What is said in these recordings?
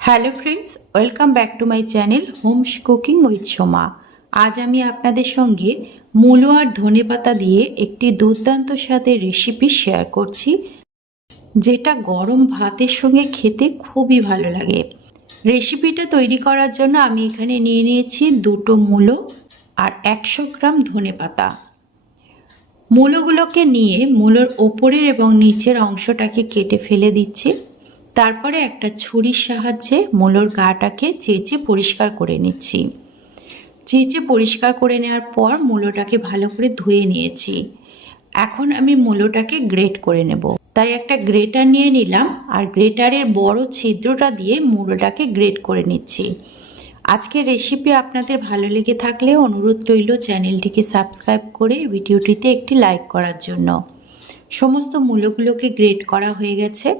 Hello friends, welcome back to my channel Holmes cooking with Soma. আজ আমি আপনাদের সঙ্গে মূলো আর ধনেপাতা দিয়ে একটি দুর্দান্ত স্বাদের রেসিপি শেয়ার করছি, যেটা গরম ভাতের সঙ্গে খেতে খুবই ভালো লাগে। রেসিপিটা তৈরি করার জন্য আমি এখানে নিয়ে নিয়েছি 2টো মূলো আর 100 গ্রাম ধনেপাতা। মূলোগুলোকে নিয়ে মূলোর ওপরের এবং নিচের অংশটাকে কেটে ফেলে দিচ্ছি। তারপরে একটা ছুরির সাহায্যে মূলোর গাটাকে চেঁচে পরিষ্কার করে নিচ্ছি। চেঁচে পরিষ্কার করে নেওয়ার পর মূলোটাকে ভালো করে ধুয়ে নিয়েছি। এখন আমি মূলোটাকে গ্রেট করে নেব, তাই একটা গ্রেটার নিয়ে নিলাম আর গ্রেটারের বড় ছিদ্রটা দিয়ে মূলোটাকে গ্রেট করে নিচ্ছি। আজকের রেসিপি আপনাদের ভালো লেগে থাকলে অনুরোধ রইল চ্যানেলটিকে সাবস্ক্রাইব করে ভিডিওটিতে একটি লাইক করার জন্য। সমস্ত মূলোগুলোকে গ্রেট করা হয়ে গেছে।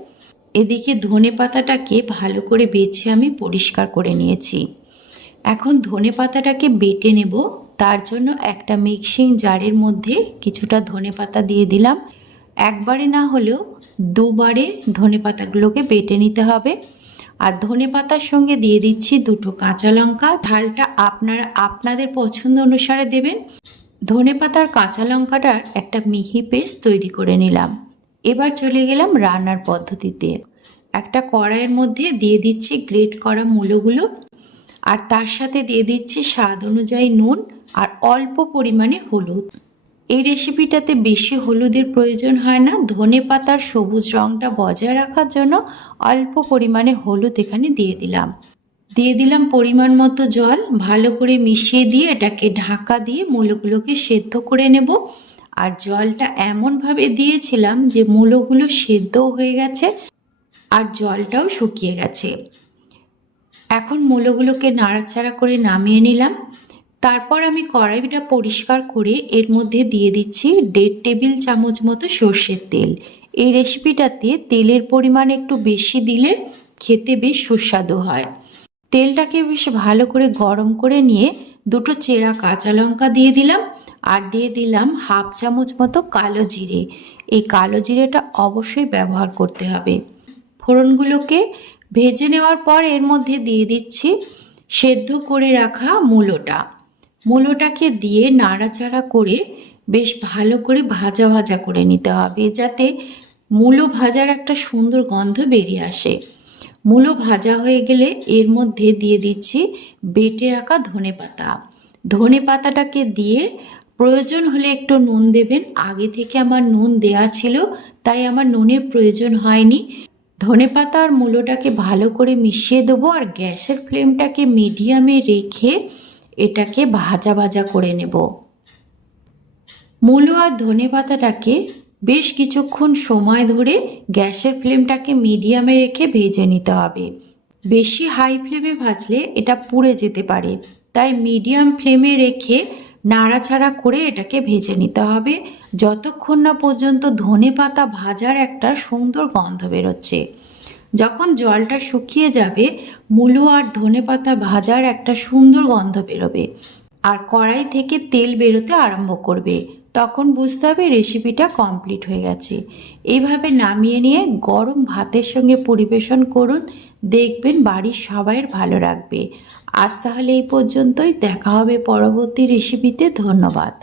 এদিকে ধনেপাতাটাকে ভালো করে বেছে আমি পরিষ্কার করে নিয়েছি। এখন ধনেপাতাটাকে বেটে নেব। তার জন্য একটা মিক্সিং জারের মধ্যে কিছুটা ধনেপাতা দিয়ে দিলাম। একবারে না হলেও দুবারে ধনেপাতাগুলোকে বেটে নিতে হবে। আর ধনেপাতার সঙ্গে দিয়ে দিচ্ছি 2টো কাঁচা লঙ্কা। ঝালটা আপনাদের পছন্দ অনুসারে দেবেন। ধনেপাতার কাঁচা লঙ্কাটার একটা মিহি পেস্ট তৈরি করে নিলাম। এবার চলে গেলাম রান্নার পদ্ধতিতে। একটা কড়াইয়ের মধ্যে দিয়ে দিচ্ছি গ্রেট করা মূলোগুলো, আর তার সাথে দিয়ে দিচ্ছি স্বাদ অনুযায়ী নুন আর অল্প পরিমাণে হলুদ। এই রেসিপিটাতে বেশি হলুদের প্রয়োজন হয় না। ধনেপাতার সবুজ রঙটা বজায় রাখার জন্য অল্প পরিমাণে হলুদ এখানে দিয়ে দিলাম পরিমাণ মতো জল। ভালো করে মিশিয়ে দিয়ে এটাকে ঢাকা দিয়ে মূলোগুলোকে সেদ্ধ করে নেব। আর জলটা এমনভাবে দিয়েছিলাম যে মূলোগুলো সেদ্ধও হয়ে গেছে আর জলটাও শুকিয়ে গেছে। এখন মূলোগুলোকে নাড়াচাড়া করে নামিয়ে নিলাম। তারপর আমি কড়াইটা পরিষ্কার করে এর মধ্যে দিয়ে দিচ্ছি 1.5 টেবিল চামচ মতো সর্ষের তেল। এই রেসিপিটাতে তেলের পরিমাণ একটু বেশি দিলে খেতে বেশ সুস্বাদু হয়। তেলটাকে বেশ ভালো করে গরম করে নিয়ে 2টো চেরা কাঁচা লঙ্কা দিয়ে দিলাম আর দিয়ে দিলাম 1/2 চামচ মতো কালো জিরে। এই কালো জিরেটা অবশ্যই ব্যবহার করতে হবে। ফোড়নগুলোকে ভেজে নেওয়ার পর এর মধ্যে দিয়ে দিচ্ছি সেদ্ধ করে রাখা মূলোটাকে দিয়ে নাড়াচাড়া করে বেশ ভালো করে ভাজা ভাজা করে নিতে হবে, যাতে মূলো ভাজার একটা সুন্দর গন্ধ বেরিয়ে আসে। মূলো ভাজা হয়ে গেলে এর মধ্যে দিয়ে দিচ্ছি বেটে রাখা ধনেপাতাটাকে দিয়ে প্রয়োজন হলে একটু নুন দেবেন। আগে থেকে আমার নুন দেয়া ছিল, তাই আমার নুনের প্রয়োজন হয়নি। ধনেপাতা আর মূলোটাকে ভালো করে মিশিয়ে দেবো আর গ্যাসের ফ্লেমটাকে মিডিয়ামে রেখে এটাকে ভাজা ভাজা করে নেব। মূলো আর ধনেপাতাটাকে বেশ কিছুক্ষণ সময় ধরে গ্যাসের ফ্লেমটাকে মিডিয়ামে রেখে ভেজে নিতে হবে। বেশি হাই ফ্লেমে ভাজলে এটা পুড়ে যেতে পারে, তাই মিডিয়াম ফ্লেমে রেখে নাড়াচাড়া করে এটাকে ভেজে নিতে হবে যতক্ষণ না পর্যন্ত ধনেপাতা ভাজার একটা সুন্দর গন্ধ বেরোচ্ছে। যখন জলটা শুকিয়ে যাবে মূলো আর ধনেপাতা ভাজার একটা সুন্দর গন্ধ বেরোবে আর কড়াই থেকে তেল বেরোতে আরম্ভ করবে, তখন বুঝতে হবে রেসিপিটা কমপ্লিট হয়ে গেছে। এইভাবে নামিয়ে নিয়ে গরম ভাতের সঙ্গে পরিবেশন করুন, দেখবেন বাড়ির সবাইয়ের ভালো লাগবে। আজ তাহলে এই পর্যন্তই, দেখা হবে পরবর্তী রেসিপিতে। ধন্যবাদ।